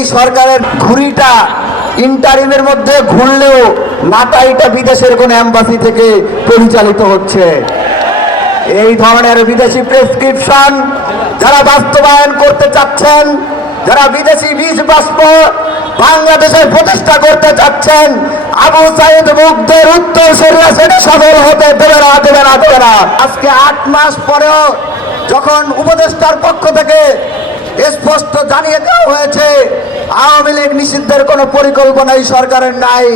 এই সরকারের ঘুড়িটা ইন্টারিমের মধ্যে ঘুরলেও মাথাটা বিদেশের কোন এম্বাসি থেকে পরিচালিত হচ্ছে। এই ধরনের বিদেশি প্রেসক্রিপশন যারা বাস্তবায়ন করতে চাচ্ছেন, যারা বিদেশি বীজ বাষ্প বাংলাদেশে প্রতিষ্ঠা করতে চাচ্ছেন, আবু সাইদ মুগ্ধের উত্তর শরীরা সেটা সফল হতে দেবে না, দেবে না, দেবে না। আজকে 8 মাস পরেও যখন উপদেষ্টার পক্ষ থেকে স্পষ্ট জানিয়ে দেওয়া হয়েছে আওয়ামী লীগ নিষিদ্ধের কোনো পরিকল্পনা এই সরকারের নাই,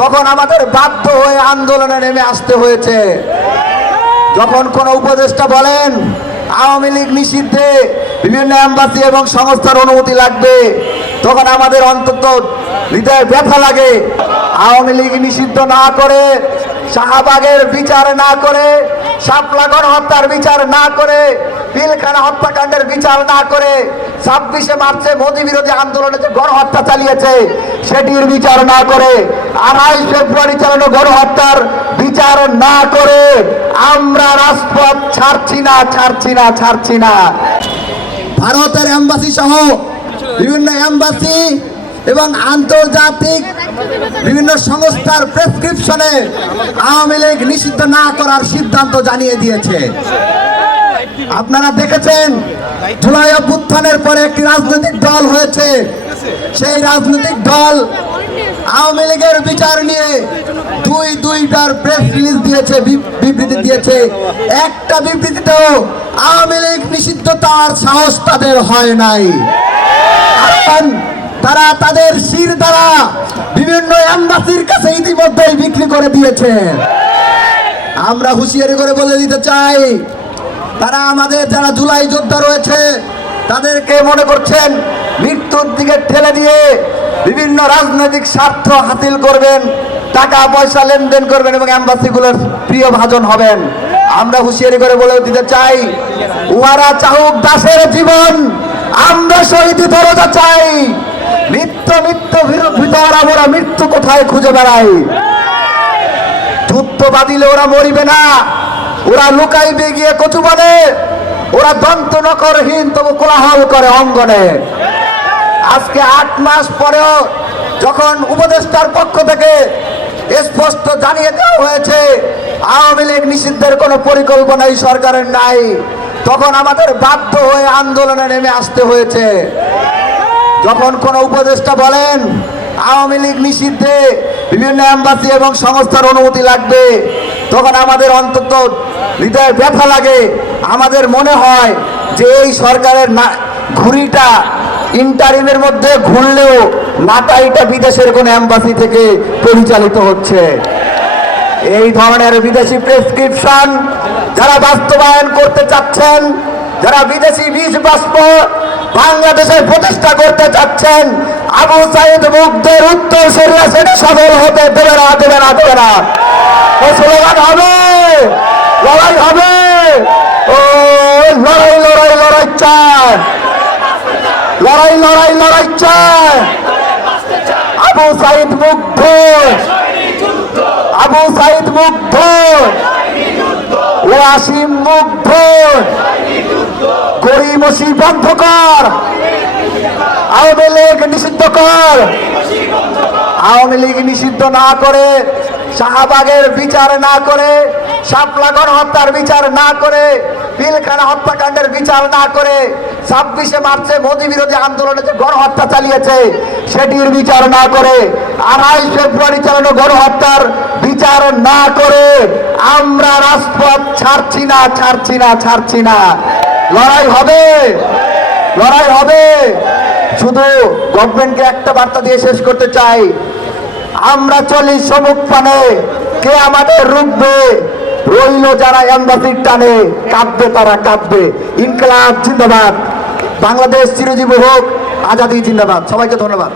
তখন আমাদের বাধ্য হয়ে আন্দোলনে নেমে আসতে হয়েছে। যখন কোনো উপদেষ্টা বলেন আওয়ামী লীগ নিষিদ্ধে বিভিন্ন এম্বাসি এবং সংস্থার অনুমতি লাগবে, তখন আমাদের অন্তত হৃদয়ে ব্যথা লাগে। আওয়ামী লীগ নিষিদ্ধ না করে, শাহবাগের বিচার না করে, শাপলা গণহত্যার বিচার না করে, পিলখানা হত্যাকাণ্ডের বিচার না করে, 26শে মার্চে মোদী বিরোধী আন্দোলনে যে গণহত্যা চালিয়েছে সেটির বিচার না করে, 28 ফেব্রুয়ারি চালানো গণহত্যার বিচার না করে আমরা রাজপথ ছাড়ছি না, ছাড়ছি না, ছাড়ছি না। ভারতের এম্বাসি সহ বিভিন্ন এম্বাসি এবং আন্তর্জাতিক বিভিন্ন সংস্থার প্রেসক্রিপশনে আওয়ামী লীগ নিষিদ্ধ না করার সিদ্ধান্ত জানিয়ে দিয়েছে। আপনারা দেখেছেন জুলাই অভ্যুত্থানের পরে একটি রাজনৈতিক দল হয়েছে, সেই রাজনৈতিক দল আওয়ামী লীগের বিচার নিয়ে দুইবার প্রেস রিলিজ দিয়েছে, বিবৃতি দিয়েছে। একটা বিবৃতিতেও আওয়ামী লীগ নিষিদ্ধ তার সাহস তাদের হয় নাই। তারা তাদের শির দ্বারা বিভিন্ন এম্বাসির কাছে ইতিমধ্যেই বিক্রি করে দিয়েছে। আমরা হুঁশিয়ারি করে বলে দিতে চাই, তারা আমাদের যারা জুলাই যোদ্ধা রয়েছে তাদেরকে মনে করছেন মৃত্যুর দিকে ঠেলে দিয়ে বিভিন্ন রাজনৈতিক স্বার্থ হাসিল করবেন, টাকা পয়সা লেনদেন করবেন এবং এম্বাসিগুলোর প্রিয় ভাজন হবেন। আমরা হুঁশিয়ারি করে বলে দিতে চাই, উহারা চাহুক দাসের জীবন, আমরা শহীদি দরজা চাই। মৃত্যু ভিতর আমরা মৃত্যু কোথায় খুঁজে বেড়াই। যুদ্ধ বাদিলে ওরা মরিবে না, ওরা লুকাইবে গিয়ে কচু বনে, ওরা দন্ত নকরহীন তবু কোলাহল করে অঙ্গনে। আজকে 8 মাস পরেও যখন উপদেষ্টার পক্ষ থেকে স্পষ্ট জানিয়ে দেওয়া হয়েছে আওয়ামী লীগ নিষিদ্ধের কোনো পরিকল্পনা এই সরকারের নাই, তখন আমাদের বাধ্য হয়ে আন্দোলনে নেমে আসতে হয়েছে। যখন কোনো উপদেষ্টা বলেন আওয়ামী লীগ নিষিদ্ধে বিভিন্ন এম্বাসি এবং সংস্থার অনুমতি লাগবে, তখন আমাদের অন্তত হৃদয়ে ব্যথা লাগে। আমাদের মনে হয় যে এই সরকারের ঘুড়িটা ইন্টারিমের মধ্যে ঘুরলেও মাথাটা বিদেশের কোন এম্বাসি থেকে পরিচালিত হচ্ছে। এই ধরনের বিদেশি প্রেসক্রিপশন যারা বাস্তবায়ন করতে চাচ্ছেন, যারা বিদেশি বীজ বাষ্প বাংলাদেশে প্রতিষ্ঠা করতে চাচ্ছেন, আবু সাইদ মুগ্ধের উত্তর শরীরা সেটা সফল হতে দেবে না, দেবে না, দেবে না। স্লোগান হবে, লড়াই হবে, ও লড়াই লড়াই লড়াই চায়, লড়াই লড়াই লড়াই চায়। আবু সাইদ মুগ্ধ, আবু সাইদ মুগ্ধ, ওয়াসিম মুগ্ধ, গরিমসি বন্ধ কর, আওয়ামী লীগ নিষিদ্ধ কর। আওয়ামী লীগ নিষিদ্ধ না করে, শাহবাগের বিচার না করে, শাপলা গণহত্যার বিচার না করে, পিলখানা হত্যাকাণ্ডের বিচার না করে, 26শে মার্চে মোদী বিরোধী আন্দোলনে যে গণহত্যা চালিয়েছে সেটির বিচার না করে, 28 ফেব্রুয়ারি চালানো গণহত্যার বিচার না করে আমরা রাজপথ ছাড়ছি না, ছাড়ছি না, ছাড়ছি না। লড়াই হবে, লড়াই হবে। শুধু গভর্নমেন্টকে একটা বার্তা দিয়ে শেষ করতে চাই, আমরা চলি সম্মুখ পানে, কে আমাদের রুখবে? রইল যারা এম্বাসির টানে, কাঁদবে তারা কাঁদবে। ইনকলাব জিন্দাবাদ, বাংলাদেশ চিরজীবী হোক, আজাদী জিন্দাবাদ। সবাইকে ধন্যবাদ।